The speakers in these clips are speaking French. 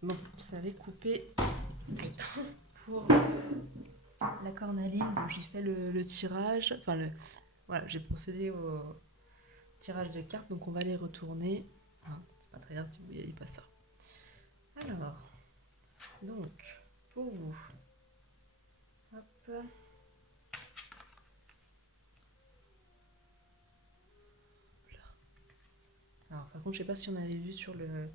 Bon, vous savez couper pour la cornaline. Donc j'ai fait le tirage. Enfin, voilà, j'ai procédé au tirage de cartes. Donc on va les retourner. Hein, c'est pas très grave si vous voyez pas ça. Alors, donc, pour vous. Hop. Alors, par contre, je sais pas si on avait vu sur le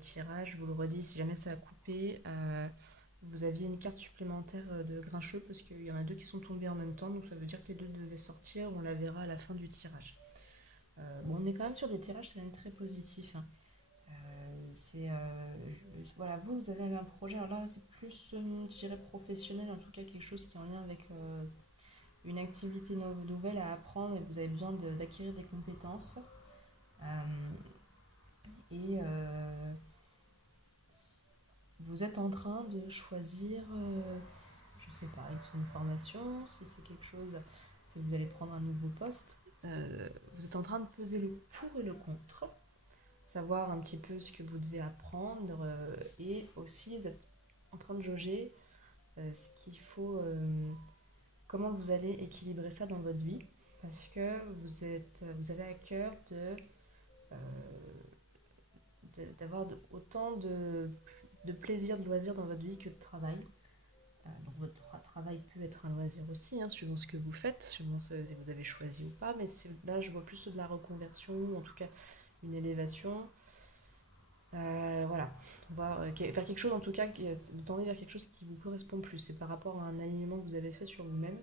tirage. Je vous le redis, si jamais ça a coupé. Vous aviez une carte supplémentaire de grincheux parce qu'il y en a deux qui sont tombés en même temps, donc ça veut dire que les deux devaient sortir. On la verra à la fin du tirage. Bon, on est quand même sur des tirages quand même très positifs. Hein. Voilà, vous avez un projet. Alors là, c'est plus, je dirais, professionnel, en tout cas quelque chose qui est en lien avec une activité nouvelle à apprendre et vous avez besoin d'acquérir des compétences. Euh, et vous êtes en train de choisir, je sais pas, c'est une formation, si c'est quelque chose, si vous allez prendre un nouveau poste, vous êtes en train de peser le pour et le contre, savoir un petit peu ce que vous devez apprendre et aussi vous êtes en train de jauger ce qu'il faut, comment vous allez équilibrer ça dans votre vie parce que vous avez à cœur euh, d'avoir autant de plaisir, de loisir dans votre vie que de travail. Donc votre travail peut être un loisir aussi, hein, suivant ce que vous faites, suivant si vous avez choisi ou pas, mais là je vois plus de la reconversion, ou en tout cas une élévation. Voilà, on va faire quelque chose en tout cas, vous tendez vers quelque chose qui vous correspond plus. C'est par rapport à un alignement que vous avez fait sur vous-même,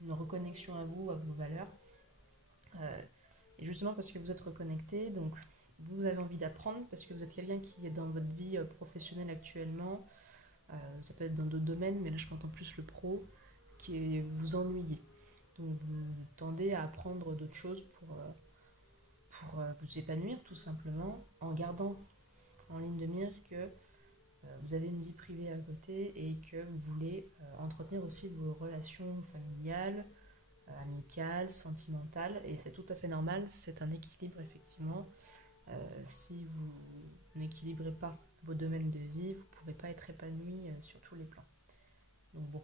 une reconnexion à vous, à vos valeurs. Et justement parce que vous êtes reconnecté, donc vous avez envie d'apprendre parce que vous êtes quelqu'un qui est dans votre vie professionnelle actuellement. Ça peut être dans d'autres domaines, mais là je m'entends plus le pro, qui vous ennuyez. Donc vous tendez à apprendre d'autres choses pour vous épanouir tout simplement, en gardant en ligne de mire que vous avez une vie privée à côté et que vous voulez entretenir aussi vos relations familiales, amicales, sentimentales, et c'est tout à fait normal, c'est un équilibre effectivement. Si vous n'équilibrez pas vos domaines de vie, vous ne pourrez pas être épanoui sur tous les plans. Donc bon,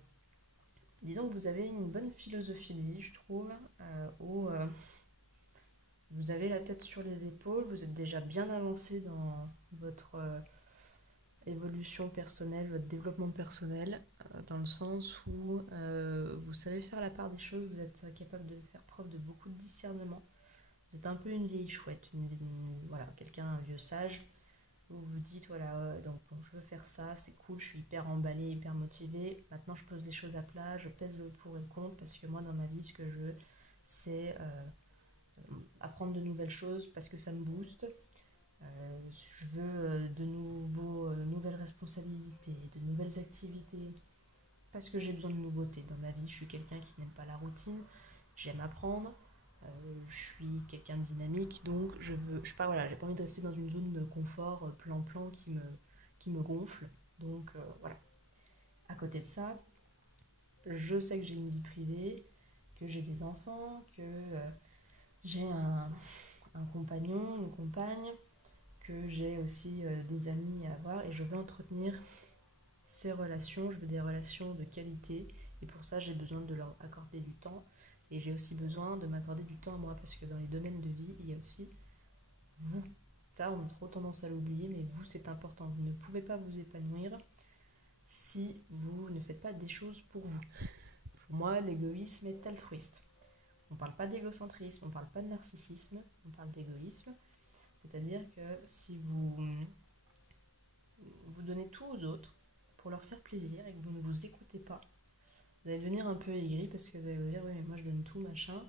disons que vous avez une bonne philosophie de vie, je trouve, où vous avez la tête sur les épaules, vous êtes déjà bien avancé dans votre évolution personnelle, votre développement personnel, dans le sens où vous savez faire la part des choses, vous êtes capable de faire preuve de beaucoup de discernement. Vous êtes un peu une vieille chouette, voilà, quelqu'un, un vieux sage. Vous vous dites, voilà, donc bon, je veux faire ça, c'est cool, je suis hyper emballée, hyper motivée. Maintenant, je pose des choses à plat, je pèse le pour et le contre, parce que moi, dans ma vie, ce que je veux, c'est apprendre de nouvelles choses, parce que ça me booste. Je veux nouvelles responsabilités, de nouvelles activités, parce que j'ai besoin de nouveautés dans ma vie. Je suis quelqu'un qui n'aime pas la routine, j'aime apprendre. Je suis quelqu'un de dynamique, donc je sais pas, voilà, j'ai pas envie de rester dans une zone de confort plan-plan qui me gonfle. Donc voilà. À côté de ça, je sais que j'ai une vie privée, que j'ai des enfants, que j'ai un compagnon, une compagne, que j'ai aussi des amis à avoir et je veux entretenir ces relations, je veux des relations de qualité et pour ça j'ai besoin de leur accorder du temps et j'ai aussi besoin de m'accorder du temps à moi parce que dans les domaines de vie il y a aussi vous. Ça on a trop tendance à l'oublier mais vous c'est important, vous ne pouvez pas vous épanouir si vous ne faites pas des choses pour vous. Pour moi l'égoïsme est altruiste. On ne parle pas d'égocentrisme, on ne parle pas de narcissisme, on parle d'égoïsme. C'est-à-dire que si vous donnez tout aux autres pour leur faire plaisir et que vous ne vous écoutez pas, vous allez devenir un peu aigri parce que vous allez vous dire oui mais moi je donne tout machin,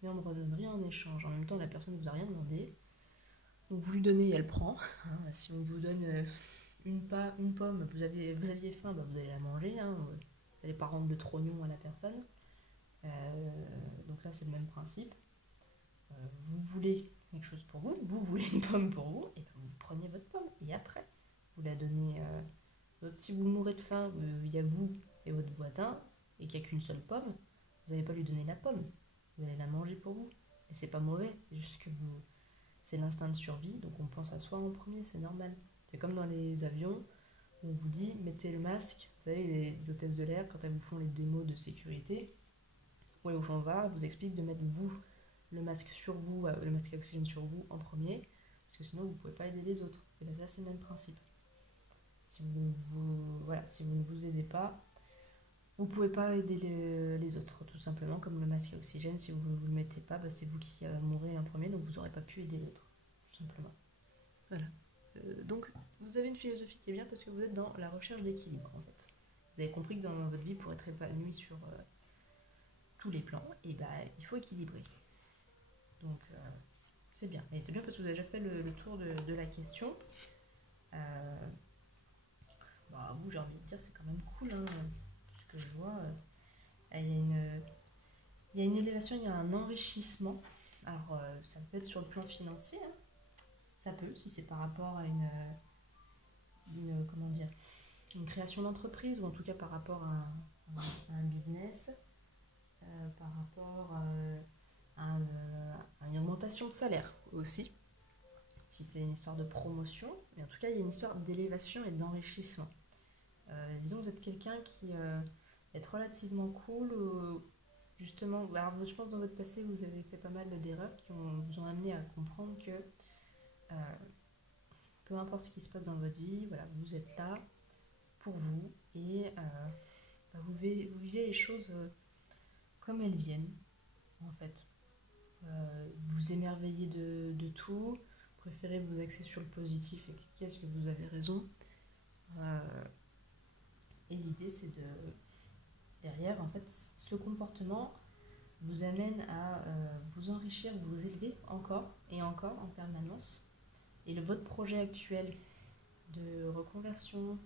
mais on ne me redonne rien en échange. En même temps la personne ne vous a rien demandé, donc vous lui donnez et elle prend. Hein, si on vous donne une pomme, vous aviez faim, bah vous allez la manger. Hein, vous n'allez pas rendre de trognon à la personne. Donc là c'est le même principe. Vous voulez quelque chose pour vous, vous voulez une pomme pour vous, et vous prenez votre pomme. Et après, vous la donnez. Si vous mourrez de faim, il y a vous et votre voisin, et qu'il n'y a qu'une seule pomme, vous n'allez pas lui donner la pomme. Vous allez la manger pour vous. Et c'est pas mauvais, c'est juste que c'est l'instinct de survie, donc on pense à soi en premier, c'est normal. C'est comme dans les avions, où on vous dit mettez le masque. Vous savez, les hôtesses de l'air, quand elles vous font les démos de sécurité, ou elles vous font voir, elles vous expliquent de mettre vous, le masque sur vous, le masque à oxygène sur vous en premier, parce que sinon vous ne pouvez pas aider les autres. Et bien là, c'est le même principe. Si si vous ne vous aidez pas, vous ne pouvez pas aider les autres, tout simplement, comme le masque à oxygène. Si vous ne vous le mettez pas, bah, c'est vous qui mourrez en premier, donc vous n'aurez pas pu aider l'autre, tout simplement. Voilà. Donc, vous avez une philosophie qui est bien parce que vous êtes dans la recherche d'équilibre, en fait. Vous avez compris que dans votre vie, pour être épanoui sur tous les plans, et bah, il faut équilibrer. Donc, c'est bien. Et c'est bien parce que vous avez déjà fait le tour de la question. Vous, j'ai envie de dire, c'est quand même cool, hein, ce que je vois. Il y a une élévation, il y a un enrichissement. Alors, ça peut être sur le plan financier, hein. Ça peut, si c'est par rapport à comment dire, une création d'entreprise, ou en tout cas par rapport à un business, par rapport à une augmentation de salaire aussi, si c'est une histoire de promotion. Mais en tout cas, il y a une histoire d'élévation et d'enrichissement. Disons que vous êtes quelqu'un qui est relativement cool, justement. Alors, je pense que dans votre passé, vous avez fait pas mal d'erreurs qui vous ont amené à comprendre que peu importe ce qui se passe dans votre vie, voilà, vous êtes là pour vous et vous vivez les choses comme elles viennent, en fait. Vous émerveillez de tout, préférez vous axer sur le positif et qu'est-ce que vous avez raison. Et l'idée, c'est derrière, en fait, ce comportement vous amène à vous enrichir, vous élever encore et encore en permanence. Et votre projet actuel de reconversion,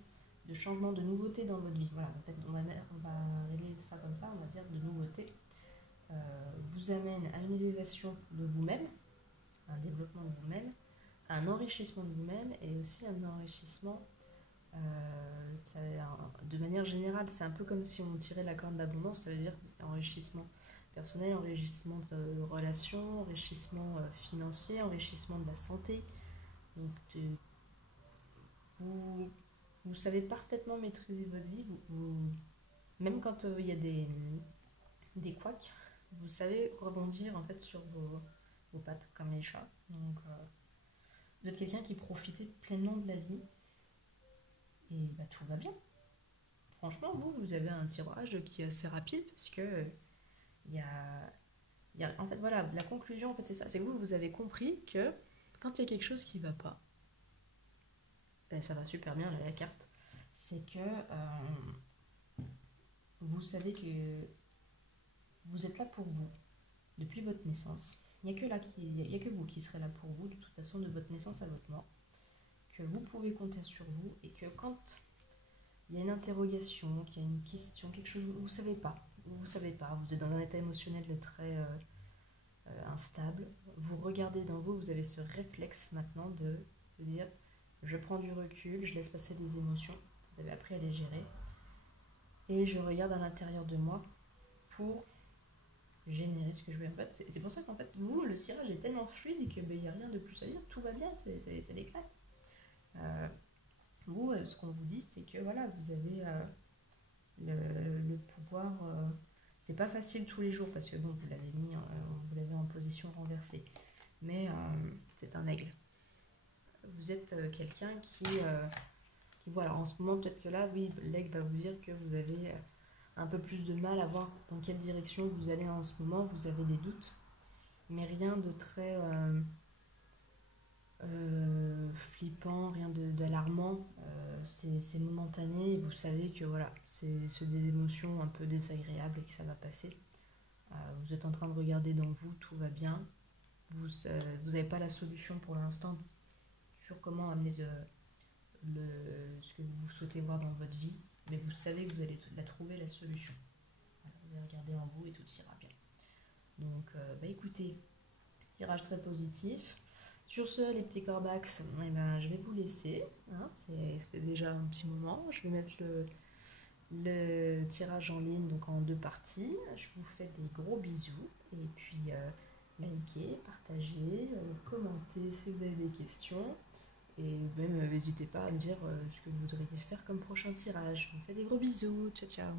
de changement, de nouveauté dans votre vie, voilà, en fait, on va régler ça comme ça, on va dire de nouveauté, vous amène à une élévation de vous-même, un développement de vous-même, un enrichissement de vous-même et aussi un enrichissement de manière générale. C'est un peu comme si on tirait la corde d'abondance, ça veut dire que c'est enrichissement personnel, enrichissement de relations, enrichissement financier, enrichissement de la santé. Donc, vous savez parfaitement maîtriser votre vie, même quand il y a des couacs, vous savez rebondir en fait sur vos pattes comme les chats. Donc, vous êtes quelqu'un qui profite pleinement de la vie et bah, tout va bien. Franchement, vous avez un tirage qui est assez rapide parce que en fait, voilà, la conclusion, en fait, c'est ça. C'est que vous avez compris que quand il y a quelque chose qui ne va pas, et ça va super bien, la carte, c'est que vous savez que vous êtes là pour vous depuis votre naissance. Il n'y a que vous qui serez là pour vous, de toute façon, de votre naissance à votre mort. Que vous pouvez compter sur vous et que quand il y a une interrogation, qu'il y a une question, quelque chose, vous ne savez pas, vous êtes dans un état émotionnel très instable, vous regardez dans vous, vous avez ce réflexe maintenant de dire je prends du recul, je laisse passer les émotions, vous avez appris à les gérer, et je regarde à l'intérieur de moi pour générer ce que je veux. En fait, c'est pour ça qu'en fait, le tirage est tellement fluide qu'il n'y a rien de plus à dire, tout va bien, c'est l'éclate. Ce qu'on vous dit, c'est que voilà, vous avez le pouvoir. C'est pas facile tous les jours parce que bon, vous l'avez en position renversée, mais c'est un aigle. Vous êtes quelqu'un qui voilà, en ce moment, peut-être que là, oui, l'aigle va vous dire que vous avez un peu plus de mal à voir dans quelle direction vous allez en ce moment, vous avez des doutes, mais rien de très flippant, rien d'alarmant, c'est momentané, et vous savez que voilà, c'est des émotions un peu désagréables et que ça va passer. Vous êtes en train de regarder dans vous, tout va bien, vous n'avez pas la solution pour l'instant sur comment amener ce que vous souhaitez voir dans votre vie, mais vous savez que vous allez trouver la solution. Voilà, vous allez regarder en vous et tout ira bien. Donc, écoutez, tirage très positif. Sur ce, les petits corbacs, je vais vous laisser. Hein, ça fait déjà un petit moment. Je vais mettre le tirage en ligne, donc en 2 parties. Je vous fais des gros bisous. Et puis, likez, partagez, commentez si vous avez des questions. Et même, n'hésitez pas à me dire ce que vous voudriez faire comme prochain tirage. Je vous fais des gros bisous. Ciao, ciao.